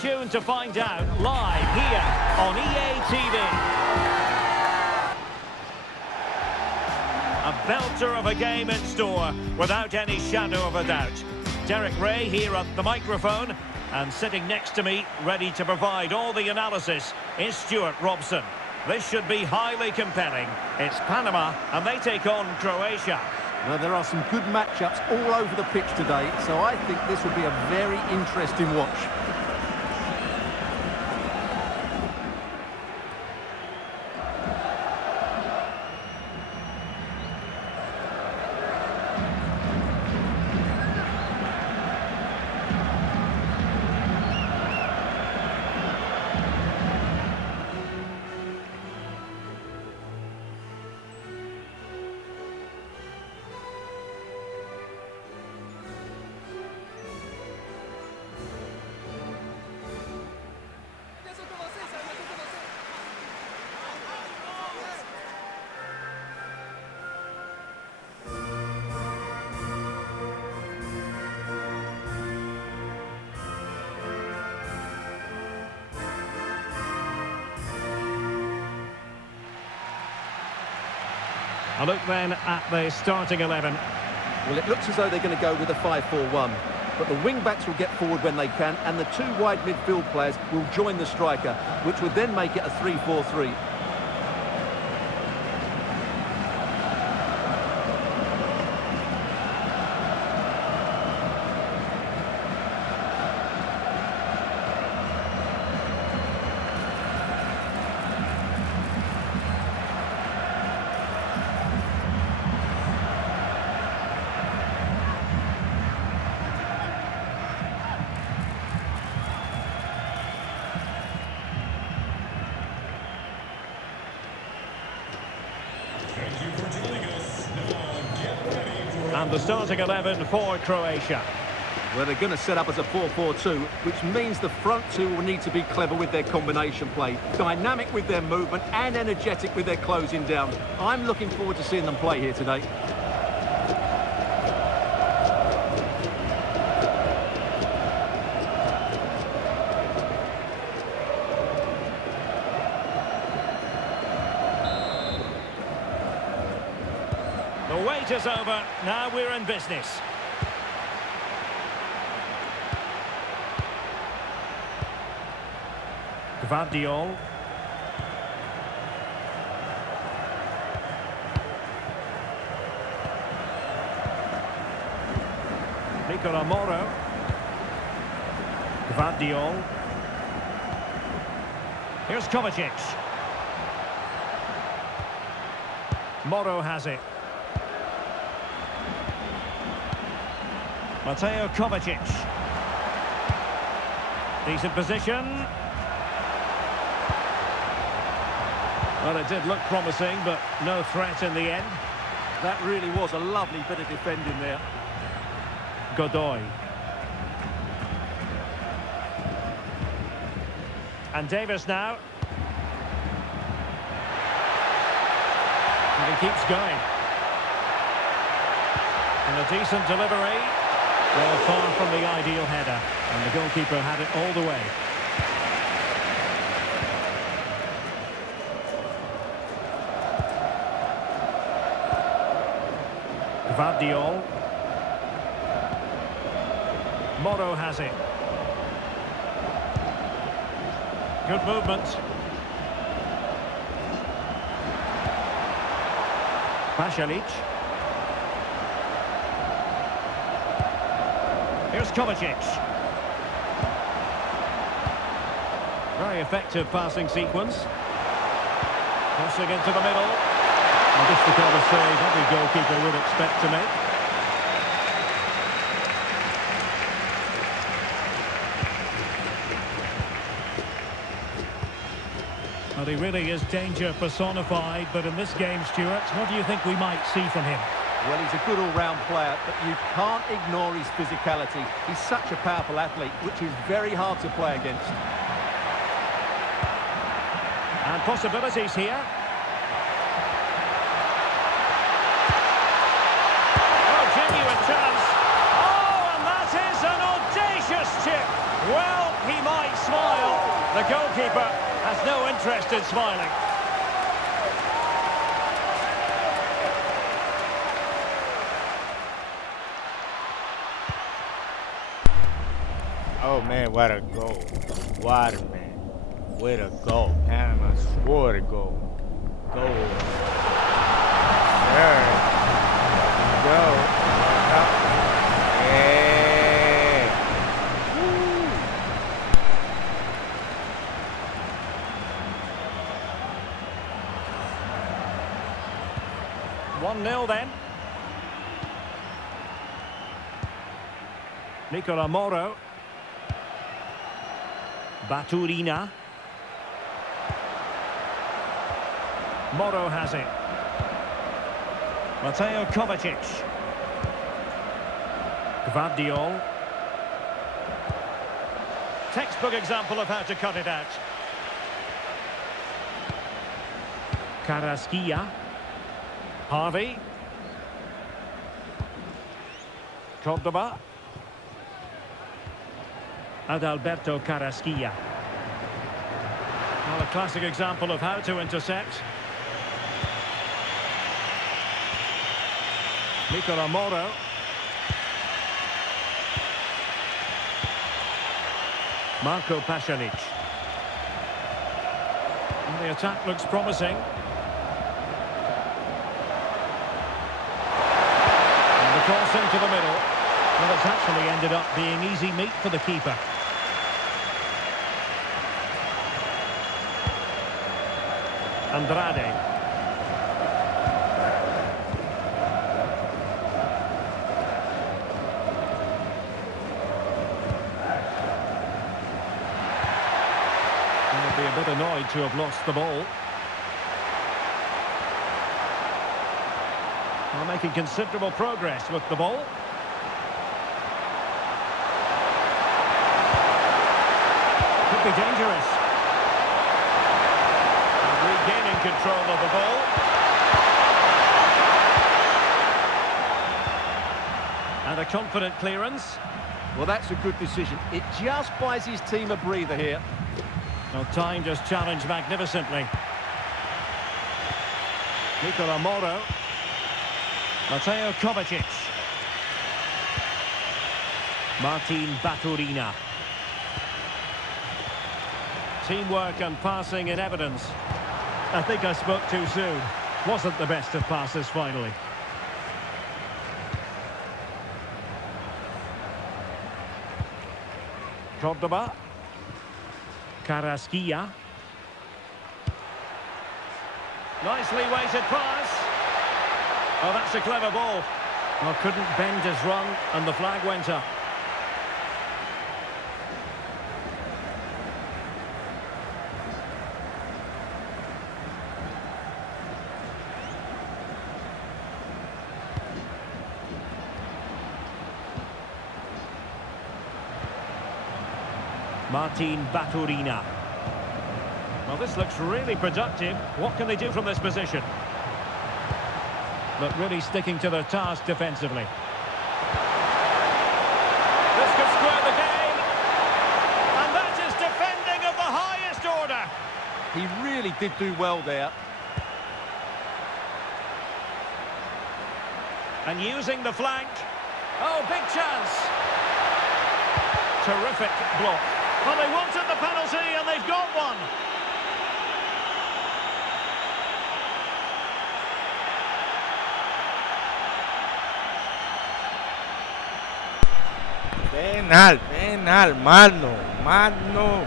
tuned to find out live here on EA TV. A belter of a game in store, without any shadow of a doubt. Derek Ray here at the microphone, and sitting next to me, ready to provide all the analysis, is Stuart Robson. This should be highly compelling. It's Panama, and they take on Croatia. Well, there are some good matchups all over the pitch today, so I think this will be a very interesting watch. A look then at the starting 11. Well, it looks as though they're going to go with a 5-4-1. But the wing-backs will get forward when they can, and the two wide midfield players will join the striker, which would then make it a 3-4-3. And the starting 11 for Croatia. Well, they're going to set up as a 4-4-2, which means the front two will need to be clever with their combination play, dynamic with their movement and energetic with their closing down. I'm looking forward to seeing them play here today. The wait is over. Now we're in business. Gvardiol. Nicola Moro. Gvardiol. Here's Kovacic. Moro has it. Mateo Kovacic. Decent position. Well, it did look promising, but no threat in the end. That really was a lovely bit of defending there. Godoy. And Davis now. And he keeps going. And a decent delivery. Well, far from the ideal header. And the goalkeeper had it all the way. Gvardiol. Moro has it. Good movement. Pasalic. Here's Kovacic. Very effective passing sequence. Crossing into the middle. And just the kind of save every goalkeeper would expect to make. Well, he really is danger personified, but in this game, Stuart, what do you think we might see from him? Well, he's a good all-round player, but you can't ignore his physicality. He's such a powerful athlete, which is very hard to play against. And possibilities here. Genuine chance. Oh, and that is an audacious chip. Well he might smile. The goalkeeper has no interest in smiling. Oh man, what a goal. What a man. Way to go. Panama swore to go. Goal. There you go. Yeah. Woo. 1-0 then. Nicola Moro. Baturina. Moro has it. Mateo Kovacic. Gvardiol. Textbook example of how to cut it out. CRACIA. Harvey. Cordoba. Adalberto CRACIA. Well, a classic example of how to intercept. Nicola Moro. Marco Pasalic. And the attack looks promising. And the cross into the middle. Well, it's actually ended up being easy meat for the keeper. Andrade. He'll be a bit annoyed to have lost the ball. Well, making considerable progress with the ball. Could be dangerous. Regaining control of the ball. And a confident clearance. Well, that's a good decision. It just buys his team a breather here. Well, time just challenged magnificently. Nicola Moro. Mateo Kovacic. Martin Baturina. Teamwork and passing in evidence. I think I spoke too soon. Wasn't the best of passes finally. Cordoba. CRACIA. Nicely weighted pass. Oh, that's a clever ball. Well, couldn't bend his run, and the flag went up. Martin Baturina. Well, this looks really productive. What can they do from this position? But really sticking to their task defensively. This could square the game. And that is defending of the highest order. He really did do well there. And using the flank. Oh, big chance. Terrific block. Well, they wanted the penalty and they've got one. Penal, penal, mano, mano.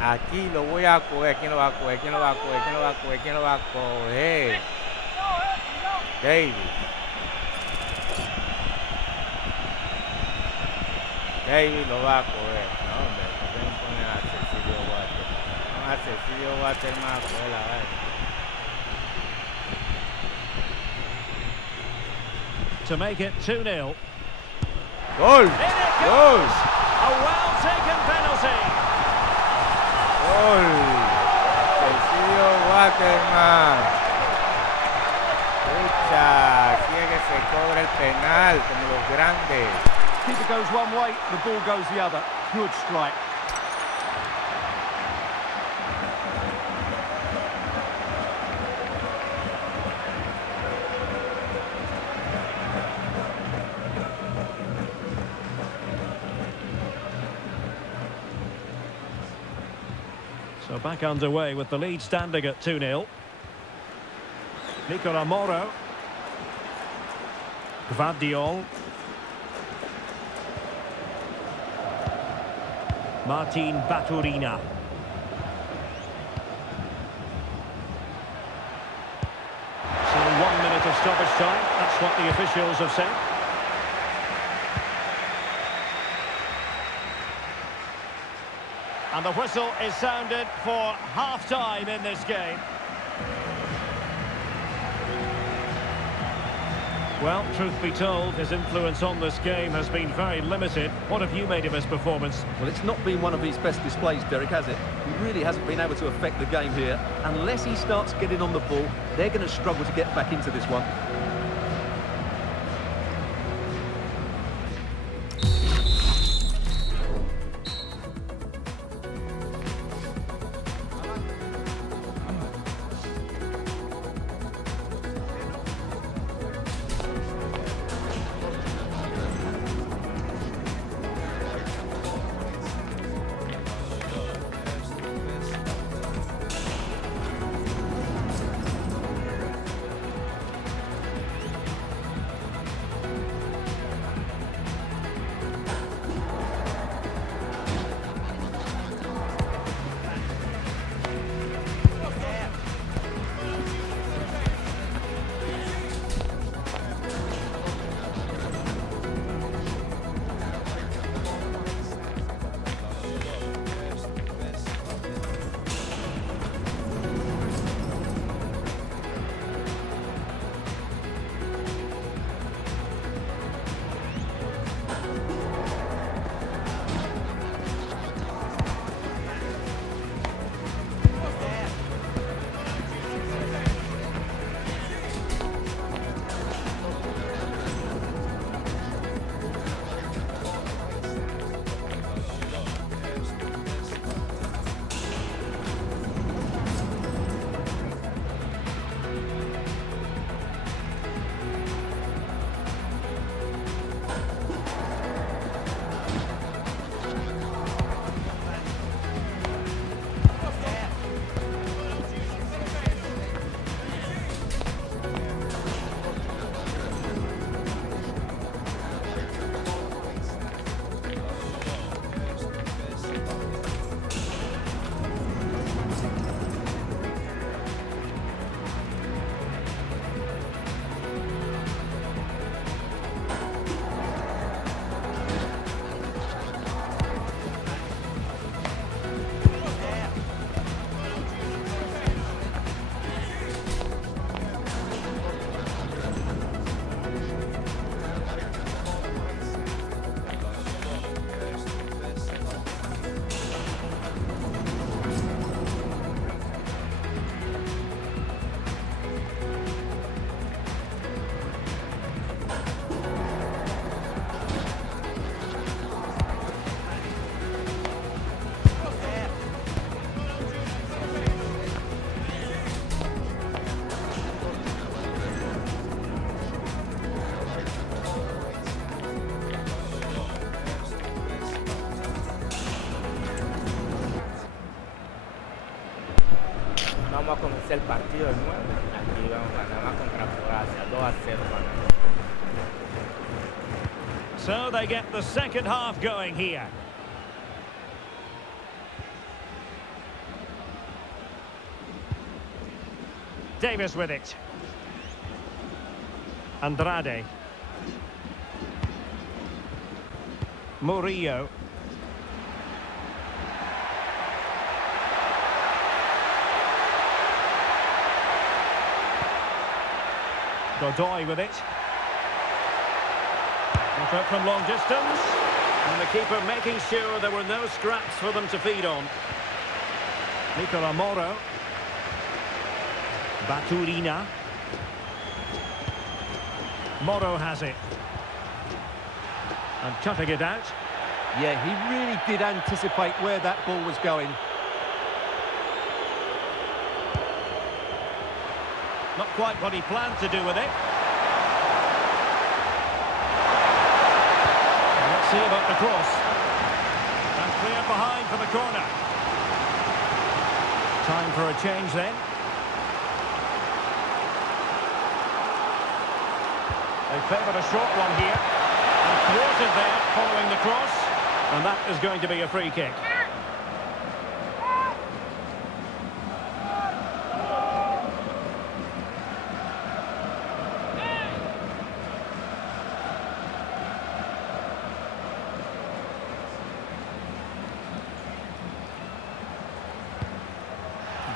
Aquí lo voy a coger. ¿Quién lo va a coger? ¿Quién lo va a coger? ¿Quién lo va a coger? ¿Quién lo va a coger? David. David lo va a coger. No, hombre, ¿por qué no ponen a Cecilio Water? No, a Cecilio Water más a coger la vaina. To make it 2-0. Gol! Gol! A well-taken penalty. Gol! Cecilio Waterman. Pucha, quiere que se cobre el penal como los grandes. Keeper goes one way, the ball goes the other. Good strike. So back underway with the lead standing at 2-0. Nicola Moro. Gvardiol. Martin Baturina. So 1 minute of stoppage time. That's what the officials have said. And the whistle is sounded for half-time in this game. Well, truth be told, his influence on this game has been very limited. What have you made of his performance? Well, it's not been one of his best displays, Derek, has it? He really hasn't been able to affect the game here. Unless he starts getting on the ball, they're going to struggle to get back into this one. Vamos a comenzar el partido de nuevo. Aquí vamos Panamá contra Croacia, 2-0 Panamá. So they get the second half going here. Davis with it. Andrade. Murillo. Godoy with it. Effort from long distance. And the keeper making sure there were no scraps for them to feed on. Nicola Moro. Baturina. Moro has it. And cutting it out. Yeah, he really did anticipate where that ball was going. Not quite what he planned to do with it. Let's see about the cross. And clear behind for the corner. Time for a change then. They favoured a short one here. And thwarted there following the cross. And that is going to be a free kick.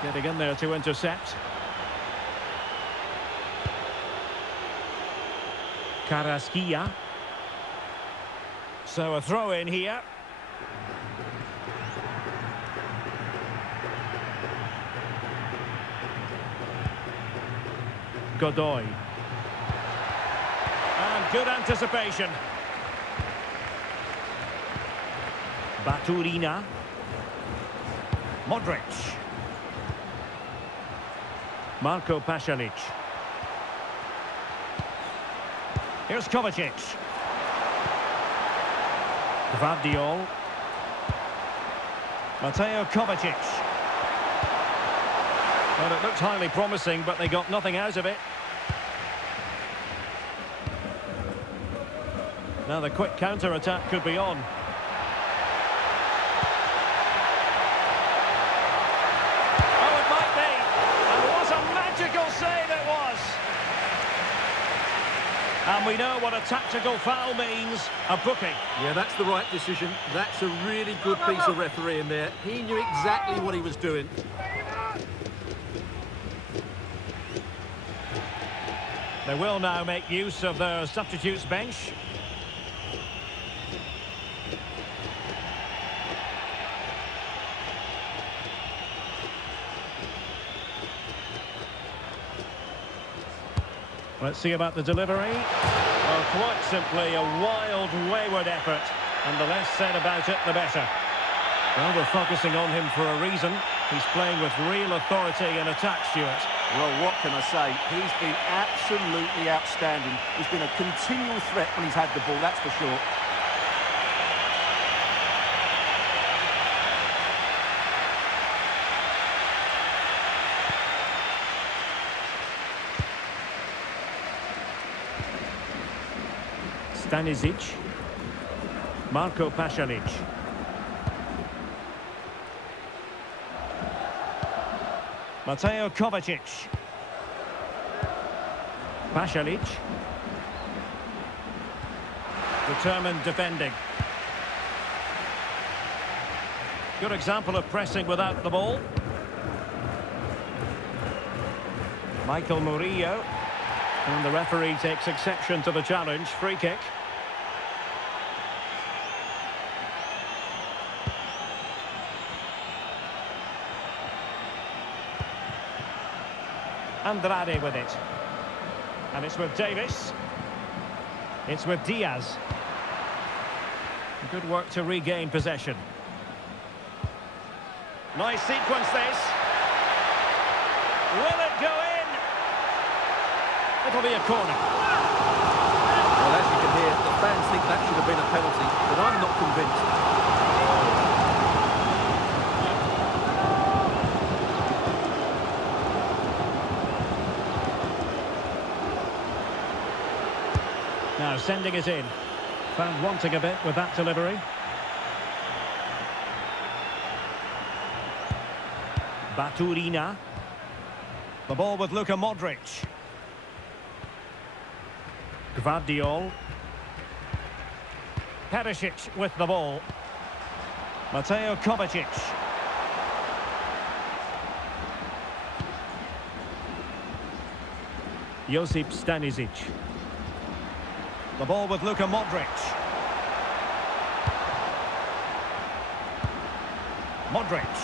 Getting in there to intercept. CRACIA. So a throw in here. Godoy. And good anticipation. Baturina. Modric. Marco Pasalic. Here's Kovacic. Gvardiol. Mateo Kovacic. Well, it looked highly promising, but they got nothing out of it. Now the quick counter-attack could be on. Oh, it might be. And what a magical save it was. And we know what a tactical foul means, a booking. Yeah, that's the right decision. That's a really good piece of refereeing there. He knew exactly what he was doing. They will now make use of their substitutes bench. Let's see about the delivery. Well, quite simply a wild, wayward effort. And the less said about it, the better. Well, we're focusing on him for a reason. He's playing with real authority in attack, Stuart. Well, what can I say? He's been absolutely outstanding. He's been a continual threat when he's had the ball, that's for sure. Stanisic. Marco Pasalic. Mateo Kovacic. Pasalic. Determined defending. Good example of pressing without the ball. Michael Murillo. And the referee takes exception to the challenge. Free kick. Andrade with it. And it's with Davis. It's with Diaz. Good work to regain possession. Nice sequence this. Will it go in? It'll be a corner. Well, as you can hear, the fans think that should have been a penalty, but I'm not convinced. Now sending it in. Found wanting a bit with that delivery. Baturina. The ball with Luka Modric. Gvardiol. Perisic with the ball. Mateo Kovacic. Josip Stanisic. The ball with Luka Modric. Modric.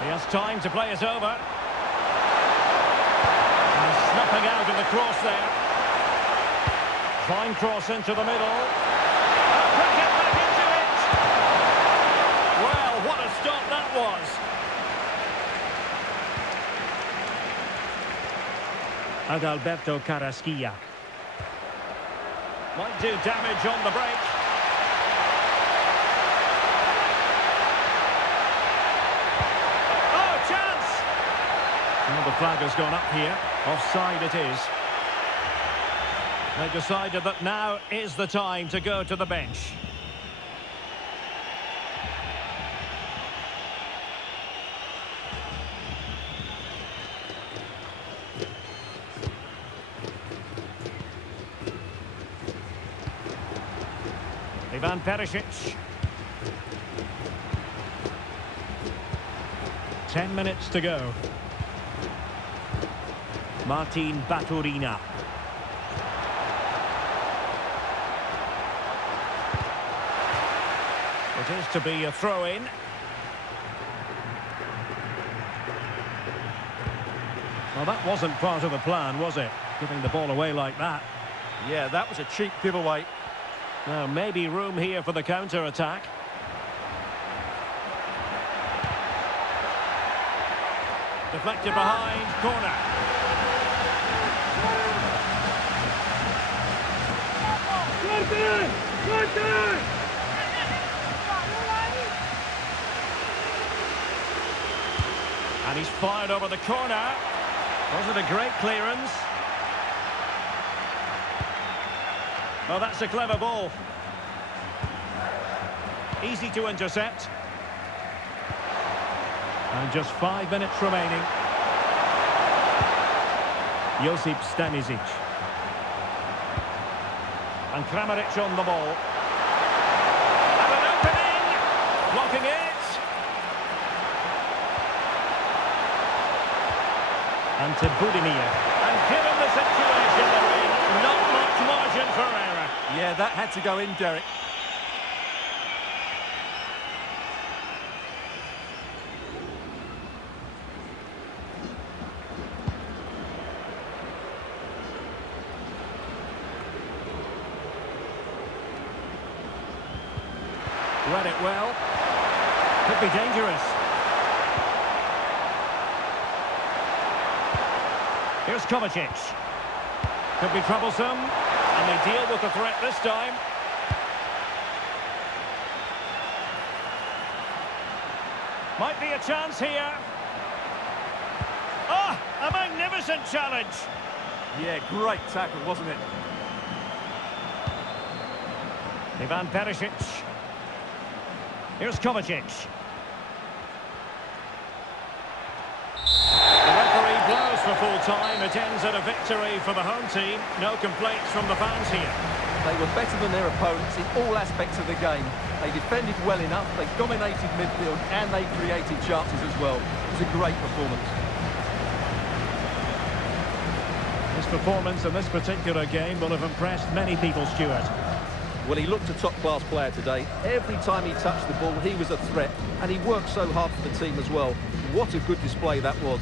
He has time to play it over. And snuffing out of the cross there. Fine cross into the middle. Quick get back into it. Well, what a stop that was. Adalberto CRACIA. Might do damage on the break. flag has gone up here. Offside it is. They decided that now is the time to go to the bench. Ivan Perisic. 10 minutes to go. Martin Baturina. It is to be a throw-in. Well, that wasn't part of the plan, was it? Giving the ball away like that. Yeah, that was a cheap giveaway. Now, maybe room here for the counter-attack. Deflected behind, corner. And he's fired over the corner. Was it a great clearance? Oh, that's a clever ball. Easy to intercept. And just 5 minutes remaining. Josip Stanisic. And Kramaric on the ball. And an opening! Blocking it! And to Budimir. And given the situation they're in, not much margin for error. Yeah, that had to go in, Derek. Read it well. Could be dangerous. Here's Kovacic. Could be troublesome. And they deal with the threat this time. Might be a chance here. Ah, a magnificent challenge. Yeah, great tackle, wasn't it? Ivan Perisic. Here's Kovacic. The referee blows for full time. It ends at a victory for the home team. No complaints from the fans here. They were better than their opponents in all aspects of the game. They defended well enough, they dominated midfield, and they created chances as well. It was a great performance. His performance in this particular game will have impressed many people, Stuart. Well, he looked a top-class player today. Every time he touched the ball, he was a threat, and he worked so hard for the team as well. What a good display that was.